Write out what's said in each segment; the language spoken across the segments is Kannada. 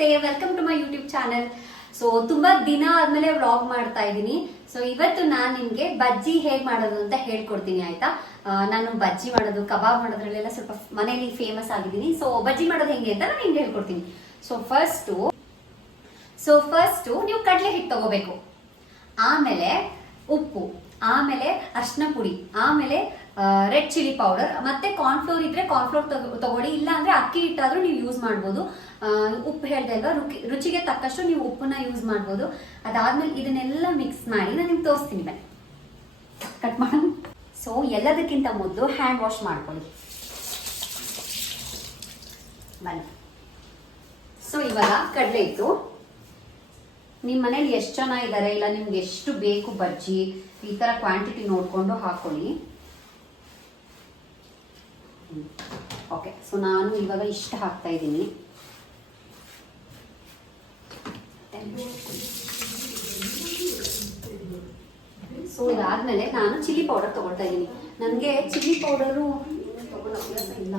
ನಮಸ್ತೆ, welcome to my YouTube channel. So ತುಂಬಾ ದಿನ ಆದ್ಮೇಲೆ ವ್ಲಾಗ್ ಮಾಡ್ತಾ ಇದ್ದೀನಿ. ಸೊ ಇವತ್ತು ನಾನು ನಿಮ್ಗೆ ಬಜ್ಜಿ ಹೇಗ್ ಮಾಡೋದು ಅಂತ ಹೇಳ್ಕೊಡ್ತೀನಿ ಆಯ್ತಾ. ನಾನು ಬಜ್ಜಿ ಮಾಡೋದು, ಕಬಾಬ್ ಮಾಡೋದ್ರಲ್ಲೆಲ್ಲ ಸ್ವಲ್ಪ ಮನೇಲಿ ಫೇಮಸ್ ಆಗಿದ್ದೀನಿ. ಸೊ ಬಜ್ಜಿ ಮಾಡೋದು ಹೆಂಗೆ ಅಂತ ನಾನು ನಿಮ್ಗೆ ಹೇಳ್ಕೊಡ್ತೀನಿ. ಸೊ ಫಸ್ಟ್ ನೀವು ಕಡಲೆ ಹಿಟ್ಟು ತಗೋಬೇಕು, ಆಮೇಲೆ ಉಪ್ಪು, ಆಮೇಲೆ ಅರ್ಶಿನ ಪುಡಿ, ಆಮೇಲೆ ರೆಡ್ ಚಿಲ್ಲಿ ಪೌಡರ್, ಮತ್ತೆ ಕಾರ್ನ್ಫ್ಲೋರ್ ಇದ್ರೆ ಕಾರ್ನ್ಫ್ಲೋರ್ ತಗೊಳ್ಳಿ, ಇಲ್ಲ ಅಂದ್ರೆ ಅಕ್ಕಿ ಹಿಟ್ಟಾದ್ರೂ ನೀವು ಯೂಸ್ ಮಾಡ್ಬೋದು. ಉಪ್ಪು ಹೇಳ್ದೆ ಅಲ್ವಾ, ರುಚಿಗೆ ತಕ್ಕಷ್ಟು ನೀವು ಉಪ್ಪನ್ನ ಯೂಸ್ ಮಾಡ್ಬೋದು. ಅದಾದ್ಮೇಲೆ ಇದನ್ನೆಲ್ಲ ಮಿಕ್ಸ್ ಮಾಡಿ ನಾನು ನಿಮ್ಗೆ ತೋರಿಸ್ತೀನಿ. ಬನ್ನಿ ಕಟ್ ಮಾಡೋಣ. ಸೊ ಎಲ್ಲದಕ್ಕಿಂತ ಮೊದಲು ಹ್ಯಾಂಡ್ ವಾಶ್ ಮಾಡ್ಕೊಳ್ಳಿ. ಬನ್ನಿ. ಸೊ ಇವಾಗ ಕಡಲೆ ಹಿಟ್ಟು ನಿಮ್ಮ ಮನೇಲಿ ಎಷ್ಟು ಜನ ಇದ್ದಾರೆ, ಇಲ್ಲ ನಿಮ್ಗೆ ಎಷ್ಟು ಬೇಕು ಬಜ್ಜಿ, ಈ ತರ ಕ್ವಾಂಟಿಟಿ ನೋಡ್ಕೊಂಡು ಹಾಕೊಳ್ಳಿ. ಓಕೆ, ಸೊ ನಾನು ಇವಾಗ ಇಷ್ಟ ಹಾಕ್ತಾ ಇದ್ದೀನಿ. ಸೊ ಇದಾದ್ಮೇಲೆ ನಾನು ಚಿಲ್ಲಿ ಪೌಡರ್ ತಗೊಳ್ತಾ ಇದ್ದೀನಿ. ನನಗೆ ಚಿಲ್ಲಿ ಪೌಡರು ಇಲ್ಲ.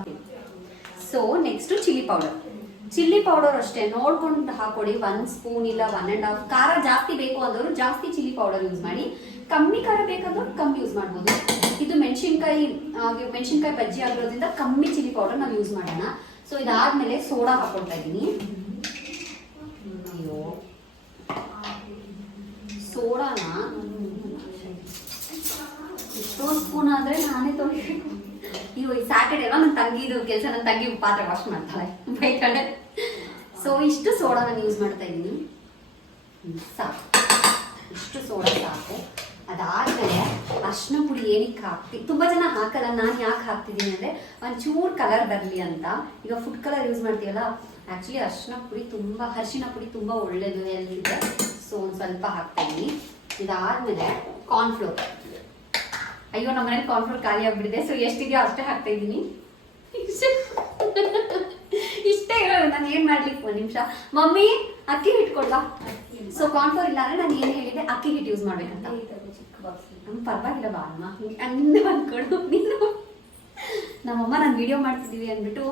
ಸೊ ನೆಕ್ಸ್ಟ್ ಚಿಲ್ಲಿ ಪೌಡರ್ ಅಷ್ಟೇ ನೋಡ್ಕೊಂಡು ಹಾಕೊಳ್ಳಿ. 1 ಸ್ಪೂನ್ ಇಲ್ಲ 1.5. ಖಾರ ಜಾಸ್ತಿ ಬೇಕು ಅಂದವರು ಜಾಸ್ತಿ ಚಿಲ್ಲಿ ಪೌಡರ್ ಯೂಸ್ ಮಾಡಿ, ಕಮ್ಮಿ ಖಾರ ಬೇಕಾದವರು ಕಮ್ಮಿ ಯೂಸ್ ಮಾಡ್ಬೋದು. ಇದು ಮೆಣಸಿನ್ಕಾಯಿ ಬಜ್ಜಿ ಆಗಿರೋದ್ರಿಂದ ಕಮ್ಮಿ ಚಿಲ್ಲಿ ಪೌಡರ್ ನಾವು ಯೂಸ್ ಮಾಡೋಣ. ಸೊ ಇದಾದ್ಮೇಲೆ ಸೋಡಾ ಹಾಕೊಳ್ತಾ ಇದ್ದೀನಿ. ಅಯ್ಯೋ, ಸೋಡಾನ ಎಷ್ಟೊಂದು ಸ್ಪೂನ್ ಆದ್ರೆ ನಾನೇ ತೊಳಿಬೇಕು. ಇವು ಸ್ಯಾಟರ್ಡೇ ಅಲ್ವಾ, ನನ್ನ ತಂಗಿದು ಕೆಲಸ, ನನ್ನ ತಂಗಿ ಪಾತ್ರೆ ವಾಶ್ ಮಾಡ್ತಾಳೆ ಬೈಕಡೆ. ಸೊ ಇಷ್ಟು ಸೋಡಾ ನಾನು ಯೂಸ್ ಮಾಡ್ತಾ ಇದ್ದೀನಿ. ಸಾಕು, ಇಷ್ಟು ಸೋಡಾ ಸಾಕು. ಅದಾದ್ಮೇಲೆ ಅರ್ಶಿನ ಪುಡಿ ಏನಕ್ಕೆ ಹಾಕ್ತೀನಿ, ತುಂಬಾ ಜನ ಹಾಕಲ್ಲ. ನಾನು ಯಾಕೆ ಹಾಕ್ತಿದ್ದೀನಿ ಅಂದ್ರೆ ಒಂಚೂರು ಕಲರ್ ಬರಲಿ ಅಂತ. ಈಗ ಫುಡ್ ಕಲರ್ ಯೂಸ್ ಮಾಡ್ತೀವಲ್ಲ, ಆಕ್ಚುಲಿ ಅರ್ಶಿನ ಪುಡಿ ತುಂಬಾ ಒಳ್ಳೇದು, ಹೆಲ್ದಿದೆ. ಸೊ ಒಂದು ಸ್ವಲ್ಪ ಹಾಕ್ತಾ ಇದ್ದೀನಿ. ಇದಾದ್ಮೇಲೆ ಕಾರ್ನ್ಫ್ಲೋರ್. ಅಯ್ಯೋ, ನಮ್ಮ ಮನೇಲಿ ಕಾರ್ನ್ಫ್ಲೋರ್ ಖಾಲಿ ಆಗ್ಬಿಟ್ಟಿದೆ. ಸೊ ಎಷ್ಟಿದೆಯೋ ಅಷ್ಟೇ ಹಾಕ್ತಾ ಇದ್ದೀನಿ. ಇಷ್ಟೇ ಇರೋದು. ನಾನು ಏನ್ ಮಾಡ್ಲಿಕ್ಕೆ, 1 ನಿಮಿಷ ಮಮ್ಮಿ ಅಕ್ಕಿ ಹಿಟ್ಟು ಕೊಡ್ವಾ. ಸೊ ಕಾರ್ನ್ಫ್ಲೋರ್ ಇಲ್ಲ ಅಂದ್ರೆ ನಾನು ಏನ್ ಹೇಳಿದೆ, ಅಕ್ಕಿ ಹಿಟ್ಟು ಯೂಸ್ ಮಾಡ್ಬೇಕಂತ. ಪರವಾಗಿಲ್ಲ ಬಾ ಅಮ್ಮ, ಹಿಂದೆ ಬಂದ್ಕೊಡು ನೀನು. ನಮ್ಮಮ್ಮ ನಾನು ವಿಡಿಯೋ ಮಾಡ್ತಿದೀವಿ ಅಂದ್ಬಿಟ್ಟು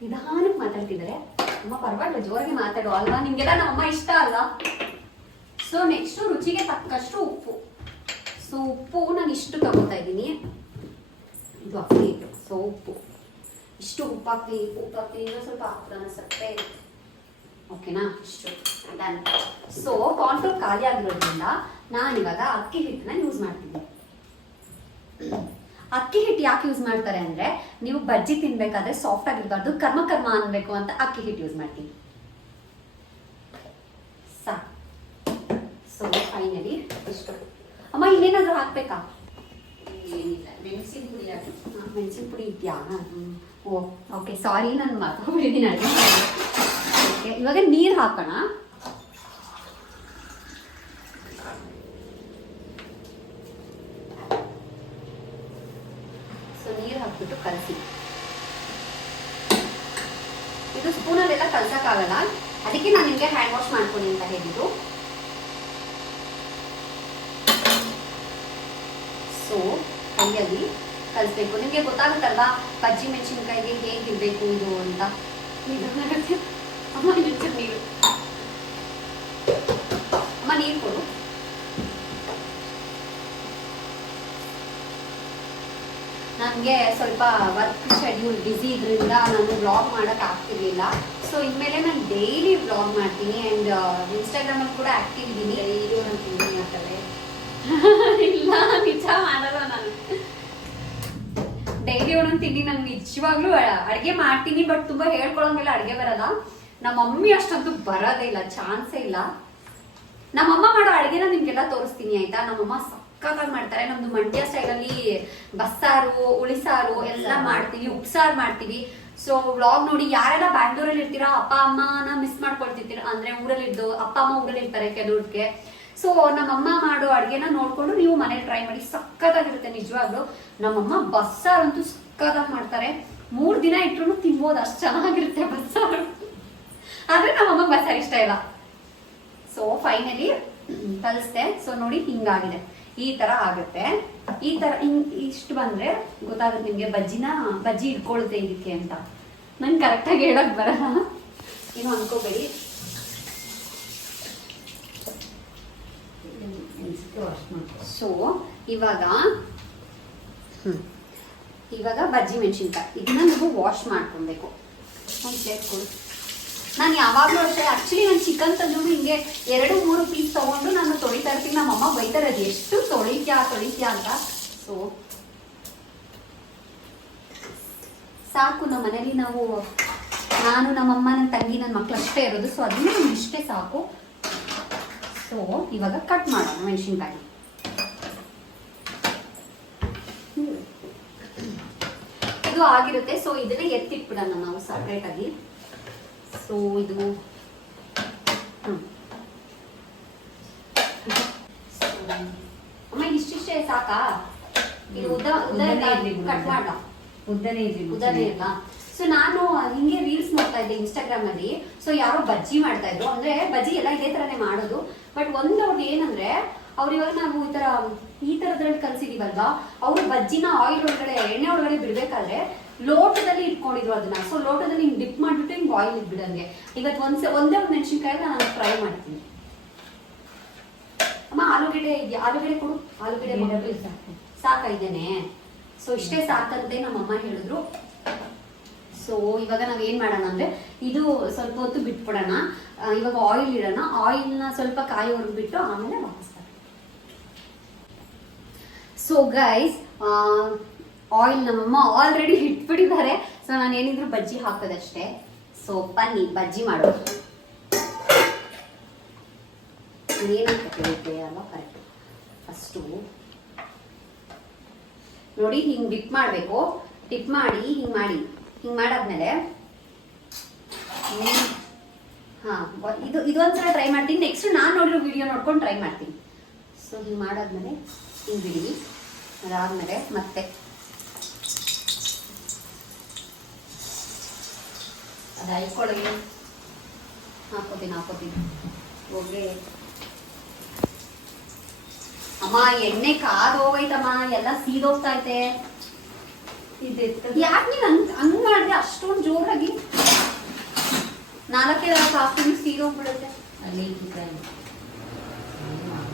ನಿಧಾನಕ್ಕೆ ಮಾತಾಡ್ತಿದ್ದಾರೆ. ಅಮ್ಮ ಪರವಾಗಿಲ್ಲ, ಜೋರಾಗಿ ಮಾತಾಡು ಅಲ್ವಾ, ನಿಮ್ಗೆಲ್ಲ ನಮ್ಮಮ್ಮ ಇಷ್ಟ ಅಲ್ವಾ. ಸೊ ನೆಕ್ಸ್ಟ್ ರುಚಿಗೆ ತಕ್ಕಷ್ಟು ಉಪ್ಪು. ಸೊ ಉಪ್ಪು ನಾನು ಇಷ್ಟು ತಗೋತಾ ಇದ್ದೀನಿ. ಇದು ಅಕ್ಕಿ ಹಿಟ್ಟು. ಸೊ ಉಪ್ಪು ಇಷ್ಟು ಉಪ್ಪು ಹಾಕ್ತೀನಿ. ಇನ್ನೂ ಸ್ವಲ್ಪ ಹಾಕ್ತಾನೆ ಅನ್ಸುತ್ತೆ. ಓಕೆನಾ, ಇಷ್ಟು ಡನ್. ಸೊ ಕಾರ್ನ್ಫ್ಲೋರ್ ಖಾಲಿ ಆಗಿರೋದ್ರಿಂದ ನಾನಿವಾಗ ಅಕ್ಕಿ ಹಿಟ್ಟನ್ನ ಯೂಸ್ ಮಾಡ್ತೀನಿ. ಅಕ್ಕಿ ಹಿಟ್ಟು ಯಾಕೆ ಯೂಸ್ ಮಾಡ್ತಾರೆ ಅಂದ್ರೆ, ನೀವು ಬಜ್ಜಿ ತಿನ್ಬೇಕಾದ್ರೆ ಸಾಫ್ಟ್ ಆಗಿರ್ಬಾರ್ದು, ಕರ್ಮ ಅನ್ಬೇಕು ಅಂತ ಅಕ್ಕಿ ಹಿಟ್ಟು ಯೂಸ್ ಮಾಡ್ತೀನಿ. ಸಾಕು. ಸೊ ಫೈನಲಿ ಇಷ್ಟು. ಅಮ್ಮ ಇನ್ನೇನಾದ್ರೂ ಹಾಕ್ಬೇಕಾ? ಏನಿಲ್ಲ, ಮೆಣಸಿನ ಪುಡಿ ಇದೆಯಾ? ಓಕೆ, ಸಾರಿ, ನಾನು ಮರ್ತೋಗ್ಬಿಟ್ಟಿದ್ದೀನಿ ಅಡುಗೆ. ಓಕೆ, ಇವಾಗ ನೀರು ಹಾಕೋಣ. ಸೊ ನೀರು ಹಾಕ್ಬಿಟ್ಟು ಕಲಸಿ. ಇದು ಸ್ಪೂನಲ್ಲೆಲ್ಲ ಕಲ್ಸಕ್ಕಾಗಲ್ಲ, ಅದಕ್ಕೆ ನಾನು ನಿಮಗೆ ಹ್ಯಾಂಡ್ ವಾಶ್ ಮಾಡ್ಕೊಳ್ಳಿ ಅಂತ ಹೇಳಿದ್ದು. ಸೊ ಕೈಯಲ್ಲಿ ಕಲಿಸ್ಬೇಕು. ನಿಮಗೆ ಗೊತ್ತಾಗುತ್ತಲ್ವಾ ಬಜ್ಜಿ ಮೆಣಸಿನ್ಕಾಯಿಗೆ ಹೇಗಿರ್ಬೇಕು ಇದು ಅಂತ. ಅಮ್ಮ ನೀರು ಕೊಡು. ನನಗೆ ಸ್ವಲ್ಪ ವರ್ಕ್ ಶೆಡ್ಯೂಲ್ ಬಿಸಿ ಇದ್ರಿಂದ ನಾನು ವ್ಲಾಗ್ ಮಾಡಕ್ ಆಗ್ತಿರ್ಲಿಲ್ಲ. ಸೊ ಇನ್ಮೇಲೆ ನಾನು ಡೈಲಿ ವ್ಲಾಗ್ ಮಾಡ್ತೀನಿ. ಆ್ಯಂಡ್ ಇನ್ಸ್ಟಾಗ್ರಾಮಲ್ಲಿ ಕೂಡ ಆಕ್ಟಿವ್ ಇದ್ದೀನಿ. ಡೈಲಿ ಅಂತೀನಿ ಆ ಕಡೆ ಇಲ್ಲ, ನಿಜ ಮಾಡಲ್ಲ. ನಾನು ಡೈಲಿ ಒಂದೊಂದು ತಿಂಡಿ. ನಾನು ನಿಜವಾಗ್ಲೂ ಅಡುಗೆ ಮಾಡ್ತೀನಿ, ಬಟ್ ತುಂಬಾ ಹೇಳ್ಕೊಳ್ಳೋಂಗೆಲ್ಲ ಅಡುಗೆ ಬರಲ್ಲ. ನಮ್ಮ ಮಮ್ಮಿ ಅಷ್ಟಂತೂ ಬರೋದೇ ಇಲ್ಲ, ಚಾನ್ಸೇ ಇಲ್ಲ. ನಮ್ಮಮ್ಮ ಮಾಡೋ ಅಡುಗೆನ ನಿಮ್ಗೆಲ್ಲ ತೋರಿಸ್ತೀನಿ ಆಯ್ತಾ. ನಮ್ಮಮ್ಮ ಸಕ್ಕತ್ತಾಗಿ ಮಾಡ್ತಾರೆ. ನಮ್ದು ಮಂಡ್ಯ ಸ್ಟೈಲಲ್ಲಿ ಬಸ್ಸಾರು, ಉಳಿಸಾರು ಎಲ್ಲ ಮಾಡ್ತೀವಿ, ಉಪ್ಸಾರು ಮಾಡ್ತೀವಿ. ಸೊ ವ್ಲಾಗ್ ನೋಡಿ. ಯಾರೆಲ್ಲ ಬ್ಯಾಂಗ್ಳೂರಲ್ಲಿ ಇರ್ತೀರಾ, ಅಪ್ಪ ಅಮ್ಮನ ಮಿಸ್ ಮಾಡ್ಕೊಳ್ತಿರ್ತೀರ ಅಂದ್ರೆ, ಊರಲ್ಲಿದ್ದು ಅಪ್ಪ ಅಮ್ಮ ಊರಲ್ಲಿ ಇರ್ತಾರೆ ಕೆಲವ್ರಿಗೆ. ಸೊ ನಮ್ಮಮ್ಮ ಮಾಡೋ ಅಡುಗೆನ ನೋಡ್ಕೊಂಡು ನೀವು ಮನೇಲಿ ಟ್ರೈ ಮಾಡಿ, ಸಕ್ಕತ್ತಾಗಿರುತ್ತೆ ನಿಜವಾಗ್ಲು. ನಮ್ಮಮ್ಮ ಬಸ್ಸಾರಂತೂ ಸಕ್ಕತ್ತಾಗಿ ಮಾಡ್ತಾರೆ. 3 ದಿನ ಇಟ್ರು ತಿನ್ಬೋದು, ಅಷ್ಟು ಚೆನ್ನಾಗಿರುತ್ತೆ ಬಸ್ಸಾರು. ಆದ್ರೆ ನಮ್ಮಮ್ಮ ಬಸ್ಸಾರು ಇಷ್ಟ ಇಲ್ಲ. So finally ಕಲಿಸ್ದೆ. ಸೊ ನೋಡಿ ಹಿಂಗಾಗಿದೆ, ಈ ತರ ಆಗುತ್ತೆ. ಈ ತರ ಇಷ್ಟು ಬಂದ್ರೆ ಗೊತ್ತಾಗುತ್ತೆ ನಿಮ್ಗೆ ಬಜ್ಜಿ ಇಟ್ಕೊಳುತ್ತೆ ಇದಕ್ಕೆ ಅಂತ. ನನ್ ಕರೆಕ್ಟಾಗಿ ಹೇಳಕ್ ಬರಲ್ಲ, ಏನು ಅನ್ಕೋಬೇಡಿ. ಸೊ ಇವಾಗ ಇವಾಗ ಬಜ್ಜಿ ಮೆಣಸಿನ್ಕಾಯಿ ಇದನ್ನ ನೀವು ವಾಶ್ ಮಾಡ್ಕೊಬೇಕು. ಒಂದು ಪ್ಲೇಟ್ ಕೊಡು. ನಾನು ಯಾವಾಗಲೂ ಅಷ್ಟೇ, ಆ್ಯಕ್ಚುಲಿ ನಾನು ಚಿಕನ್ ತಂದು ಹಿಂಗೆ 2-3 ಪೀಸ್ ತೊಗೊಂಡು ನಾನು ತೊಳಿತಾ ಇರ್ತೀನಿ. ನಮ್ಮಮ್ಮ ಬೈತಾರೆ ಅದು ಎಷ್ಟು ತೊಳಿತ್ಯಾ ಅಂತ. ಸೊ ಸಾಕು. ನಮ್ಮ ಮನೇಲಿ ನಾನು ನಮ್ಮಮ್ಮ ನನ್ನ ತಂಗಿ ನನ್ನ ಮಕ್ಳು ಅಷ್ಟೇ ಇರೋದು. ಸೊ ಅದನ್ನೇ ಇಷ್ಟೇ ಸಾಕು. ಸೊ ಇವಾಗ ಕಟ್ ಮಾಡೋಣ ಮೆಣಸಿನ್ಕಾಯಿ. ಇದು ಆಗಿರುತ್ತೆ. ಸೊ ಇದನ್ನ ಎತ್ತಿಟ್ಬಿಡೋಣ ನಾವು ಸಪ್ರೇಟ್ ಆಗಿ. ಸೊ ಇದು ಅಮ್ಮ ಇಷ್ಟಿಷ್ಟೇ ಸಾಕಾ? ಇದು ಉದ್ದ ಕಟ್ ಮಾಡ ಉದ್ದನೇ ಇಲ್ಲ. ಸೊ ನಾನು ಹಿಂಗೆ ರೀಲ್ಸ್ ನೋಡ್ತಾ ಇದ್ದೆ ಇನ್ಸ್ಟಾಗ್ರಾಮ್ ಅಲ್ಲಿ. ಸೊ ಯಾರೋ ಬಜ್ಜಿ ಮಾಡ್ತಾ ಇದ್ರು. ಅಂದ್ರೆ ಬಜ್ಜಿ ಎಲ್ಲ ಇದೇ ತರನೇ ಮಾಡೋದು. ಬಟ್ ಅವ್ರದ್ದು ಏನಂದ್ರೆ ಅವ್ರು ಇವಾಗ ನಾವು ಈ ತರದ್ರಲ್ಲಿ ಕಲ್ಸಿದೀವಲ್ವಾ, ಅವ್ರು ಬಜ್ಜಿನ ಆಯಿಲ್ ಒಳಗಡೆ ಎಣ್ಣೆ ಒಳಗಡೆ ಬಿಡ್ಬೇಕಾದ್ರೆ ಲೋಟದಲ್ಲಿ ಇಟ್ಕೊಂಡಿದ್ರು ಅದನ್ನ. ಸೊ ಲೋಟದಲ್ಲಿ ಹಿಂಗ್ ಡಿಪ್ ಮಾಡ್ಬಿಟ್ಟು ಹಿಂಗ್ ಆಯಿಲ್ ಬಿಡಂಗೆ. ಇವತ್ತು ಒಂದೇ ಒಂದು ಮೆಣಸಿನ್ಕಾಯಿ ನಾನು ಫ್ರೈ ಮಾಡ್ತೀನಿ. ಅಮ್ಮ ಆಲೂಗಡ್ಡೆ ಇದೆಯಾ? ಆಲೂಗಡ್ಡೆ ಕೊಡು. ಆಲೂಗಡ್ಡೆ ಸಾಕಾಯ್ತೇನೆ. ಸೊ ಇಷ್ಟೇ ಸಾಕಂತೆ ನಮ್ಮಮ್ಮ ಹೇಳಿದ್ರು. ಸೊ ಇವಾಗ ನಾವ್ ಏನ್ ಮಾಡೋಣ ಅಂದ್ರೆ ಇದು ಸ್ವಲ್ಪ ಹೊತ್ತು ಬಿಟ್ಬಿಡೋಣ. ಇವಾಗ ಆಯಿಲ್ ಇಡೋಣ. ಆಯಿಲ್ನ ಸ್ವಲ್ಪ ಕಾಯೋರ್ಗು ಬಿಟ್ಟು ಆಮೇಲೆ ವಾಪಸ್. ಸೊ ಗೈಸ್, ಆಯಿಲ್ ನಮ್ಮಮ್ಮ ಆಲ್ರೆಡಿ ಇಟ್ಬಿಟ್ಟಿದ್ದಾರೆ. ಸೊ ನಾನು ಏನಿದ್ರು ಬಜ್ಜಿ ಹಾಕೋದಷ್ಟೇ. ಸೊ ಬನ್ನಿ ಬಜ್ಜಿ ಮಾಡೋದು. ಏನಾಗ್ತದೆ ಅಲ್ವಾ? ಕರೆಕ್ಟ್. ಫಸ್ಟು ನೋಡಿ ಹಿಂಗ್ ಡಿಪ್ ಮಾಡಬೇಕು. ಡಿಪ್ ಮಾಡಿ ಹಿಂಗ್ ಮಾಡಾದ್ಮೇಲೆ ಇದೊಂದ್ಸಲ ಟ್ರೈ ಮಾಡ್ತೀನಿ. ನೆಕ್ಸ್ಟ್ ನಾನು ನೋಡಿರೋ ವಿಡಿಯೋ ನೋಡ್ಕೊಂಡು ಟ್ರೈ ಮಾಡ್ತೀನಿ. ಸೊ ಹಿಂಗ್ ಮಾಡಾದ್ಮೇಲೆ ಹಿಂಗ್ ಬಿಡಿ. ಅದಾದ್ಮೇಲೆ ಮತ್ತೆ ಅದು ಐಕೊಳಗೆ ಹಾಕೋತೀನಿ. ಹೋಗಿ ಅಮ್ಮ ಎಣ್ಣೆ ಕಾದ್ ಹೋಗೈತಮ್ಮ, ಎಲ್ಲ ಸೀದೋಗ್ತಾ ಐತೆ. ಯಾಕೆ ನೀನ್ ಹಂಗ್ ಮಾಡಿದೆ ಅಷ್ಟೊಂದು ಜೋರಾಗಿ? 4 ಹಾಕ್ತೀನಿ ಸೀದೋಗ್ಬಿಡುತ್ತೆ. ಅಲ್ಲಿ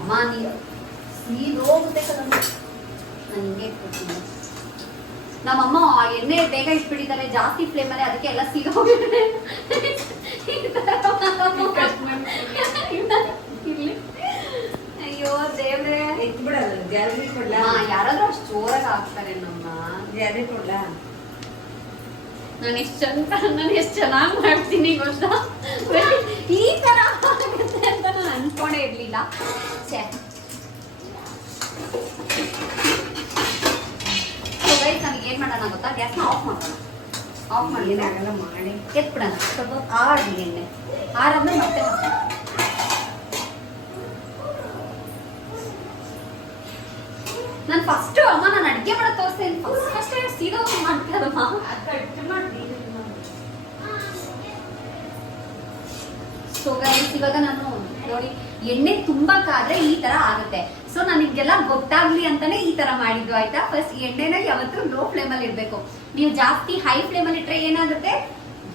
ಅಮ್ಮ ನೀರು ಸೀದೋಗುತ್ತೆ ಕದ. ನಾನು ಹಿಂಗೆ ಇಟ್ಬಿಡ್ತೀನಿ. ನಮ್ಮಮ್ಮ ಎಣ್ಣೆ ಬೇಗ ಇಟ್ಬಿಟ್ಟಿದ್ದಾರೆ ಜಾಸ್ತಿ ಫ್ಲೇಮಲ್ಲಿ, ಅದಕ್ಕೆ ಎಲ್ಲ ಸೀದೋಗಿದ್ರೆ. ಅಯ್ಯೋ ದೇವ್ರೆ, ಎತ್ಬಿಡಲ್ಲ. ಗ್ಯಾಲರಿ ಕೊಡ್ಲಾ? ಯಾರಾದ್ರೂ ಅಷ್ಟು ಜೋರಾಗಿ ಹಾಕ್ತಾರೆ ನಮ್ಮ. ಗ್ಯಾಲರಿ ಕೊಡ್ಲಾ? ನಾನು ಎಷ್ಟು ಚೆನ್ನಾಗಿ ಮಾಡ್ತೀನಿ ಗೊತ್ತಾ? ಈ ತರ ಆಗುತ್ತೆ ಅಂತ ನಾನು ಅನ್ಕೊಂಡೇ ಇರ್ಲಿಲ್ಲ. ನನಗೆ ಏನ್ ಮಾಡೋಣ ಗೊತ್ತಾ? ಗ್ಯಾಸ್ನ ಆಫ್ ಮಾಡಿ ಎತ್ಬಿಡೋಣ. ಸ್ವಲ್ಪ ಆರ್ಲಿ ಎಣ್ಣೆ ಆರಾದ್ಮೇಲೆ ಮತ್ತೆ ನಾನು ಫಸ್ಟ್ ಅಮ್ಮ ನಾನು ಅಡ್ಗೆ ಮಾಡೋದು ತೋರಿಸ್ತೇನೆ. ಫಸ್ಟ್ ಸೀದಾ ಮಾಡ್ತೀರಮ್ಮ. ಸೊ ಗೈಸ್, ಇವಾಗ ನಾನು ನೋಡಿ ಎಣ್ಣೆ ತುಂಬಾ ಕಾದ್ರೆ ಈ ತರ ಆಗುತ್ತೆ. ಸೊ ನನಗೆಲ್ಲ ಗೊತ್ತಾಗ್ಲಿ ಅಂತಾನೆ ಈ ತರ ಮಾಡಿದ್ದು, ಆಯ್ತಾ? ಫಸ್ಟ್ ಎಣ್ಣೆನ ಯಾವತ್ತೂ ಲೋ ಫ್ಲೇಮ್ ಅಲ್ಲಿ ಇರ್ಬೇಕು. ನೀವು ಜಾಸ್ತಿ ಹೈ ಫ್ಲೇಮ್ ಅಲ್ಲಿ ಇಟ್ರೆ ಏನಾಗುತ್ತೆ?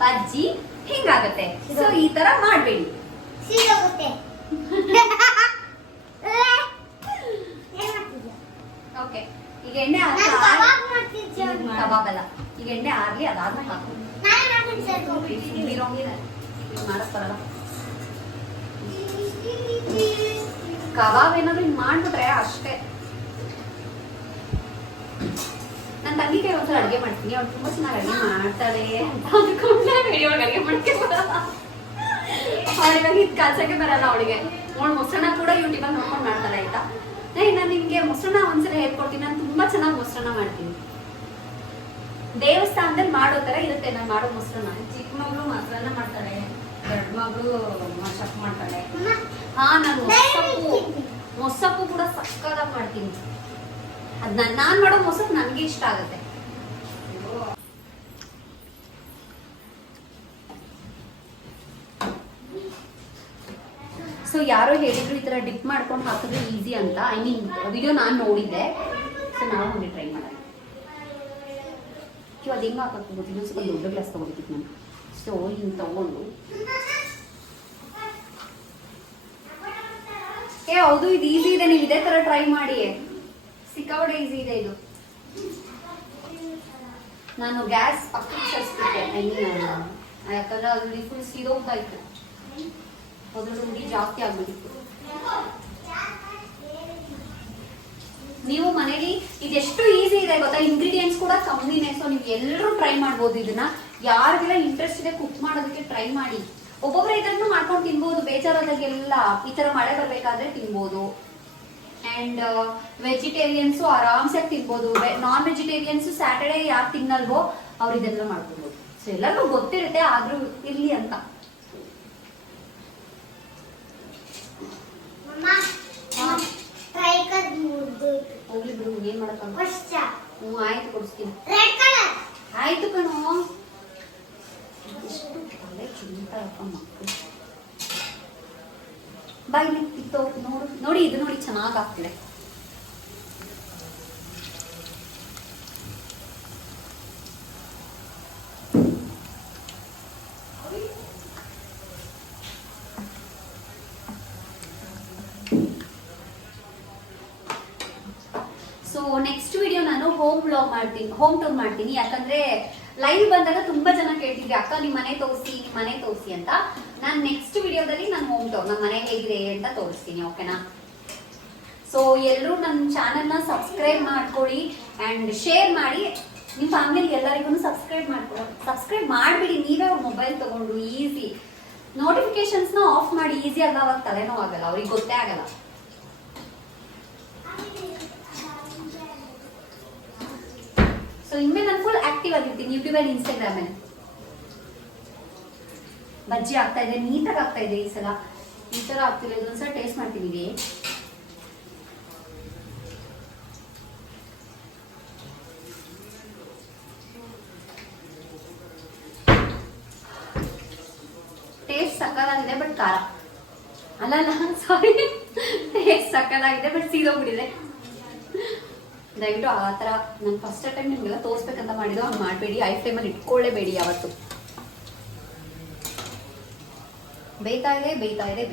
ಬಜ್ಜಿ ಹಿಂಗಾಗುತ್ತೆ. ಸೊ ಈ ತರ ಮಾಡ್ಬೇಡಿ. ಓಕೆ, ಈಗ ಎಣ್ಣೆ ಕಬಾಬ್ ಅಲ್ಲ, ಈಗ ಎಣ್ಣೆ ಆಗ್ಲಿ, ಅದಾದ್ಮೇಲೆ ಹಾಕು. ಮಾಡಕ್ ಕಬಾಬ್ ಏನಾದ್ರು ಹಿಂಗ್ ಮಾಡ್ಬಿಟ್ರೆ ಅಷ್ಟೇ. ನನ್ನ ತಂಗಿ ಕೈ ಒಂದ್ಸಲ ಅಡ್ಗೆ ಮಾಡ್ತೀನಿ. ಅವ್ಳು ತುಂಬಾ ಚೆನ್ನಾಗಿ ಅಡ್ಗೆ ಮಾಡ್ತಾಳೆ ಅಂತ ಅಂದ್ಕೊಂಡ್ರೆ ವಿಡಿಯೋ ಒಳಗೆ ಅಡ್ಗೆ ಮಾಡ್ಕೊಂಡ್ಬರಲ್ಲ. ಅವಳಿಗೆ ಇದು ಕಲ್ಸಕ್ಕೆ ಬರಲ್ಲ ಅವಳಿಗೆ. ಅವಳು ಮೊಸರನ್ನ ಕೂಡ ಯೂಟ್ಯೂಬ್ ಅಲ್ಲಿ ನೋಡ್ಕೊಂಡು ಮಾಡ್ತಾಳೆ, ಆಯ್ತಾ? ನಾನು ನಿಮ್ಗೆ ಮೊಸರನ್ನ ಒಂದ್ಸಲ ಹೇಳ್ಕೊಡ್ತೀನಿ. ನಾನು ತುಂಬಾ ಚೆನ್ನಾಗಿ ಮೊಸರನ್ನ ಮಾಡ್ತೀನಿ. ದೇವಸ್ಥಾನದಲ್ಲಿ ಮಾಡೋ ತರ ಇರುತ್ತೆ ನಾನು ಮಾಡೋ ಮೊಸರನ್ನ. ಚಿಕ್ಕ ಮಗಳು ಮೊಸರನ್ನ ಮಾಡ್ತಾಳೆ, ದೊಡ್ಡ ಮಗಳು ಮಶಪ್ ಮಾಡ್ತಾಳೆ. ನಾನು ಮೊಸಪ್ಪು ಕೂಡ ಸಕ್ಕದಾಗಿ ಮಾಡ್ತೀನಿ. ಅದ್ ನಾನ್ ಮಾಡೋ ಮೊಸಪ್ಪು ನನ್ಗೆ ಇಷ್ಟ ಆಗುತ್ತೆ. ಸೊ ಯಾರೋ ಹೇಳಿದ್ರು ಈ ತರ ಡಿಪ್ ಮಾಡ್ಕೊಂಡು ಹಾಕಿದ್ರೆ ಈಸಿ ಅಂತ. ಐ ಮೀನ್ ವಿಡಿಯೋ ನಾನು ನೋಡಿದ್ದೆ. ಸೊ ನಾವು ಹಂಗೆ ಟ್ರೈ ಮಾಡೋಣ. ಅದು ಹೆಂಗೆ ಹಾಕಕ್ಕೆ ಗೊತ್ತಿಲ್ಲ. ಸ್ವಲ್ಪ ದೊಡ್ಡ ಗ್ಲಾಸ್ ತಗೋಬೇಕಿತ್ತು ನಾನು. ಸೊ ಹಿಂಗೆ ತಗೊಂಡು ಹೌದು, ಇದು ಈಸಿ ಇದೆ, ನೀವು ಇದೇ ತರ ಟ್ರೈ ಮಾಡಿ. ಸಿಕ್ಕಾಪಟ್ಟೆ ಈಸಿ ಇದೆ ಇದು. ನಾನು ಗ್ಯಾಸ್ ಪಕ್ಕಕ್ಕೆ ಸರಿಸ್ಬಿಟ್ಟೆ, ಯಾಕಂದ್ರೆ ಅದ್ರಲ್ಲಿ ಫುಲ್ ಸೀದೋಗ್ತಾ ಇತ್ತು, ಅದ್ರಲ್ಲಿ ಹುಡಿ ಜಾಸ್ತಿ ಆಗ್ಬಿಟ್ಟಿತ್ತು. ನೀವು ಮನೇಲಿ ಇದೆಷ್ಟು ಈಸಿ ಇದೆ ಗೊತ್ತಾ, ಇಂಗ್ರೀಡಿಯೆಂಟ್ಸ್ ಕೂಡ ಕಮ್ಮಿನೇ. ಸೊ ನೀವು ಎಲ್ಲರೂ ಟ್ರೈ ಮಾಡ್ಬೋದು ಇದನ್ನ. ಯಾರಿಗೆಲ್ಲ ಇಂಟ್ರೆಸ್ಟ್ ಇದೆ ಕುಕ್ ಮಾಡೋದಕ್ಕೆ ಟ್ರೈ ಮಾಡಿ. ಒಬ್ಬೊಬ್ಬರೇ ಇದನ್ನು ಮಾಡ್ಕೊಂಡು ತಿನ್ಬೋದು, ಬೇಜಾರಾದಾಗೆಲ್ಲ ಈ ತರ ಮಳೆ ಬರ್ಬೇಕಾದ್ರೆ ತಿನ್ಬೋದು. ಅಂಡ್ ವೆಜಿಟೇರಿಯನ್ಸು ಆರಾಮ್ಸೆ ತಿನ್ಬೋದು. ನಾನ್ ವೆಜಿಟೇರಿಯನ್ಸ್ ಸ್ಯಾಟರ್ಡೇ ಯಾರು ತಿನ್ನಲ್ವೋ ಅವ್ರು ಇದೆಲ್ಲ ಮಾಡ್ಕೊಬೋದು. ಸೊ ಎಲ್ಲರಿಗೂ ಗೊತ್ತಿರುತ್ತೆ, ಆದ್ರೂ ಇರ್ಲಿ ಅಂತ. ಹೋಗ್ಲಿ ಬಿಡು, ಏನ್ ಮಾಡಕ್ಕ. ಆಯ್ತು, ಕೊಡಿಸ್ತೀನಿ. ಆಯ್ತು ಕಣೋ. ಎಷ್ಟು ತಲೆ ಚಿಂತಾರಪ್ಪ ಮಕ್ಕಳು. ಬಾಯ್ಲಿ ಇತ್ತು ನೋಡಿ, ಇದು ನೋಡಿ ಚೆನ್ನಾಗ್ ಆಗ್ತಿದೆ. ಸೊ ನೆಕ್ಸ್ಟ್ ವಿಡಿಯೋ ನಾನು ಹೋಮ್ ವ್ಲಾಗ್ ಮಾಡ್ತೀನಿ, ಹೋಮ್ ಟೂರ್ ಮಾಡ್ತೀನಿ. ಯಾಕಂದ್ರೆ ಲೈವ್ ಬಂದಾಗ ತುಂಬಾ ಜನ ಕೇಳ್ತಿದ್ವಿ, ಅಕ್ಕ ನಿಮ್ ಮನೆ ತೋರಿಸಿ ಅಂತ. ನಾನು ನೆಕ್ಸ್ಟ್ ವಿಡಿಯೋದಲ್ಲಿ ನಾನು ಹೋಮ್ ಟೂರ್, ನಮ್ಮ ಮನೆ ಹೇಗಿದೆ ಅಂತ ತೋರಿಸ್ತೀನಿ. ಓಕೆನಾ? ಸೊ ಎಲ್ಲರೂ ನನ್ನ ಚಾನೆಲ್ನ ಸಬ್ಸ್ಕ್ರೈಬ್ ಮಾಡ್ಕೊಳ್ಳಿ ಅಂಡ್ ಶೇರ್ ಮಾಡಿ. ನಿಮ್ಮ ಫ್ಯಾಮಿಲಿ ಎಲ್ಲರಿಗೂ ಸಬ್ಸ್ಕ್ರೈಬ್ ಮಾಡಿಬಿಡಿ. ನೀವೇ ಅವ್ರ ಮೊಬೈಲ್ ತಗೊಂಡು ಈಸಿ ನೋಟಿಫಿಕೇಶನ್ಸ್ನ ಆಫ್ ಮಾಡಿ. ಈಸಿ ಅಲ್ಲ, ಅವಾಗ ತಲೆನೋವು ಆಗಲ್ಲ, ಅವ್ರಿಗೆ ಗೊತ್ತೇ ಆಗಲ್ಲ. ಸೊ ಇನ್ಮೇಲೆ ನಾನು ಫುಲ್ ಆಕ್ಟಿವ್ ಆಗಿರ್ತೀನಿ ಯೂಟ್ಯೂಬ್ ಅಲ್ಲಿ, ಇನ್ಸ್ಟಾಗ್ರಾಮ್ ಅಲ್ಲಿ. ಬಜ್ಜಿ ಆಗ್ತಾ ಇದೆ, ನೀಟಾಗಿ ಆಗ್ತಾ ಇದೆ ಈ ಸಲ. ಈ ತರ ಆಗ್ತಿಲ್ಲ, ಇದೊಂದ್ಸಲ ಟೇಸ್ಟ್ ಮಾಡ್ತೀನಿ. ಟೇಸ್ಟ್ ಸಕ್ಕತ್ತಾಗಿದೆ ಬಟ್ ಖಾರ ಅಲ್ಲ, ಸಾರಿ, ಟೇಸ್ಟ್ ಸಕ್ಕತ್ತಾಗಿದೆ ಬಟ್ ಸೀದೋಗ್ಬಿಟ್ಟಿದೆ. ದಯವಿಟ್ಟು ಆ ಥರ ನಾನು ಫಸ್ಟ್ ಟೈಮ್ ನಿಮಗೆಲ್ಲ ತೋರಿಸ್ಬೇಕಂತ ಮಾಡಿದ್ದು, ಹಂಗೆ ಮಾಡಬೇಡಿ. ಐ ಫ್ಲೇಮಲ್ಲಿ ಇಟ್ಕೊಳ್ಳೇಬೇಡಿ ಯಾವತ್ತು. ಬೇಯ್ತಾ ಇದೆ.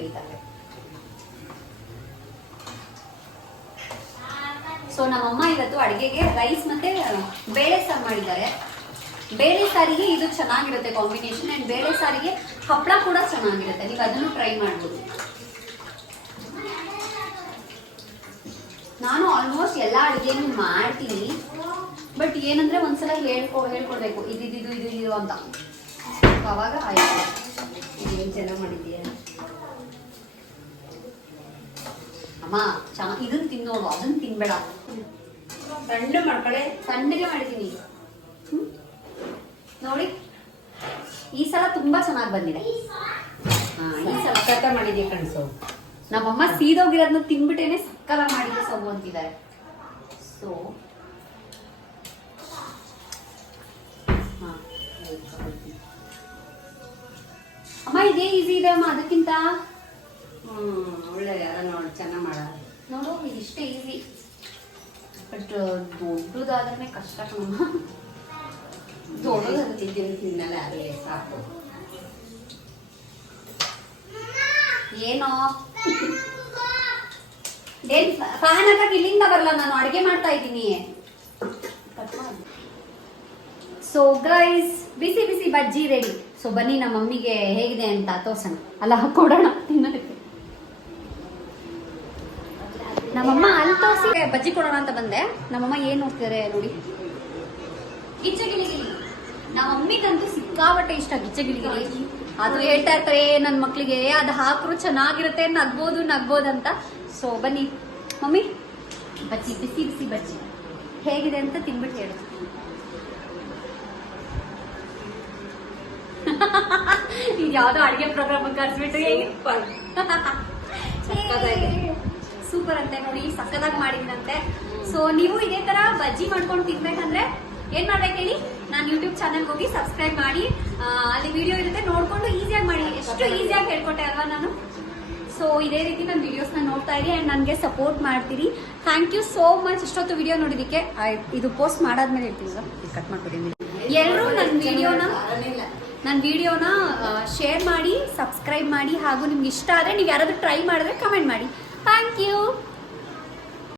ಸೊ ನಮ್ಮಮ್ಮ ಇವತ್ತು ಅಡುಗೆಗೆ ರೈಸ್ ಮತ್ತೆ ಬೇಳೆ ಸಾರು ಮಾಡಿದ್ದಾರೆ. ಬೇಳೆ ಸಾರಿಗೆ ಇದು ಚೆನ್ನಾಗಿರುತ್ತೆ ಕಾಂಬಿನೇಷನ್. ಅಂಡ್ ಬೇಳೆ ಸಾರಿಗೆ ಹಪ್ಪಳ ಕೂಡ ಚೆನ್ನಾಗಿರುತ್ತೆ, ನೀವು ಅದನ್ನು ಟ್ರೈ ಮಾಡ್ಬೋದು. ನಾನು ಆಲ್ಮೋಸ್ಟ್ ಎಲ್ಲ ಅಡುಗೆನೂ ಮಾಡ್ತೀನಿ, ಬಟ್ ಏನಂದ್ರೆ ಒಂದ್ಸಲ ಹೇಳ್ಕೊಡ್ಬೇಕು ಇದು ಅಂತ, ಅವಾಗ ಆಯ್ತು. ಇದೇನು ಚೆನ್ನಾಗಿ ಮಾಡಿದ್ದೀಯ ಅಮ್ಮ, ಇದನ್ನ ತಿನ್ನೋದು, ಅದನ್ನ ತಿನ್ಬೇಡ. ಸಣ್ಣಗೆ ಮಾಡಿದ್ದೀನಿ ನೋಡಿ. ಈ ಸಲ ತುಂಬಾ ಚೆನ್ನಾಗಿ ಬಂದಿದೆ. ಈ ಸಲ ಕಷ್ಟ ಮಾಡಿದೀಯ ಕಣ್ಸು. ನಮ್ಮಮ್ಮ ಸೀದೋಗಿರೋದನ್ನ ತಿನ್ಬಿಟ್ಟೇನೆ ಸಕ್ಕಲ ಮಾಡಿದ್ರೆ ಸೊಗು ಅಂತಿದ್ದಾರೆ. ಸೊ ಅಮ್ಮ ಇದೇ ಈಸಿ ಇದೆ ಅಮ್ಮ ಅದಕ್ಕಿಂತ. ಒಳ್ಳೆ ನೋಡಿ, ಚೆನ್ನಾಗಿ ಮಾಡ ನೋಡು, ಇದಿಷ್ಟೇ ಈಸಿ. ಬಟ್ ದೊಡ್ಡದಾದ್ರೆ ಕಷ್ಟ ಕಣಮ್ಮ. ದೊಡ್ಡದು ತಿನ್ನಲ್ಲ, ಅದೇ ಸಾಕು. ಏನೋ ಫ್ಯಾನ್ ಹಾಕಕ್ಕೆ ಇಲ್ಲಿಂದ ಬರಲ್ಲ, ನಾನು ಅಡುಗೆ ಮಾಡ್ತಾ ಇದ್ದೀನಿ. ಸೊ ಗೈಸ್, ಬಿಸಿ ಬಿಸಿ ಬಜ್ಜಿ ರೆಡಿ. ಸೊ ಬನ್ನಿ ನಮ್ಮ ಮಮ್ಮಿಗೆ ಹೇಗಿದೆ ಅಂತ ತೋರ್ಸೋಣ, ಅಲ್ಲ ಕೊಡೋಣ ತಿನ್ನೋದಕ್ಕೆ. ನಮ್ಮಮ್ಮ ಅಲ್ಲಿ ತೋರಿಸಿ ಬಜ್ಜಿ ಕೊಡೋಣ ಅಂತ ಬಂದೆ. ನಮ್ಮಮ್ಮ ಏನ್ ನೋಡ್ತಿದ್ದಾರೆ ನೋಡಿ, ಗಿಚ್ಚಗಿಲಿಗಿಲಿ. ನಮ್ಮ ಮಮ್ಮಿಗಂತೂ ಸಿಕ್ಕಾಬಟ್ಟೆ ಇಷ್ಟ ಗಿಚ್ಚಗಿಲಿಗಿಲಿ. ಅದು ಹೇಳ್ತಾ ಇರ್ತಾರೆ ನನ್ನ ಮಕ್ಳಿಗೆ, ಅದು ಹಾಕ್ರು ಚೆನ್ನಾಗಿರುತ್ತೆ, ನಗ್ಬೋದು ಅಂತ. ಸೊ ಬನ್ನಿ ಮಮ್ಮಿ, ಬಜ್ಜಿ ಬಿಸಿ ಬಿಸಿ ಬಜ್ಜಿ ಹೇಗಿದೆ ಅಂತ ತಿನ್ಬಿಟ್ಟು ಹೇಳಿ. ಇದು ಯಾವ್ದೋ ಅಡಿಗೆ ಪ್ರೋಗ್ರಾಮ್ ಕರ್ಸ್ಬಿಟ್ಟು ಸೂಪರ್ ಅಂತೆ ನೋಡಿ, ಸಕ್ಕದಾಗಿ ಮಾಡಿದ್ರಂತೆ. ಸೊ ನೀವು ಇದೇ ತರ ಬಜ್ಜಿ ಮಾಡ್ಕೊಂಡು ತಿನ್ಬೇಕಂದ್ರೆ ಏನ್ ಮಾಡ್ಬೇಕು ಹೇಳಿ, ನಾನು ಯೂಟ್ಯೂಬ್ ಚಾನಲ್ಗೆ ಹೋಗಿ ಸಬ್ಸ್ಕ್ರೈಬ್ ಮಾಡಿ, ಅಲ್ಲಿ ವಿಡಿಯೋ ಇರುತ್ತೆ ನೋಡ್ಕೊಂಡು ಈಸಿಯಾಗಿ ಮಾಡಿ. ಎಷ್ಟು ಈಸಿಯಾಗಿ ಹೇಳ್ಕೊಟ್ಟೆ ಅಲ್ವಾ ನಾನು. ಸೊ ಇದೇ ರೀತಿ ನನ್ನ ವಿಡಿಯೋಸ್ನ ನೋಡ್ತಾ ಇರಿ ಅಂಡ್ ನನಗೆ ಸಪೋರ್ಟ್ ಮಾಡ್ತೀರಿ. ಥ್ಯಾಂಕ್ ಯು ಸೋ ಮಚ್ ಇಷ್ಟೊತ್ತು ವಿಡಿಯೋ ನೋಡಿದಕ್ಕೆ. ಇದು ಪೋಸ್ಟ್ ಮಾಡಾದ್ಮೇಲೆ ಇರ್ತೀವಿ, ಕಟ್ ಮಾಡ್ಕೊತೀನಿ. ಎಲ್ಲರೂ ನನ್ನ ವಿಡಿಯೋನ ಶೇರ್ ಮಾಡಿ, ಸಬ್ಸ್ಕ್ರೈಬ್ ಮಾಡಿ, ಹಾಗೂ ನಿಮ್ಗೆ ಇಷ್ಟ ಆದರೆ ನೀವು ಯಾರಾದರೂ ಟ್ರೈ ಮಾಡಿದ್ರೆ ಕಮೆಂಟ್ ಮಾಡಿ. Thank you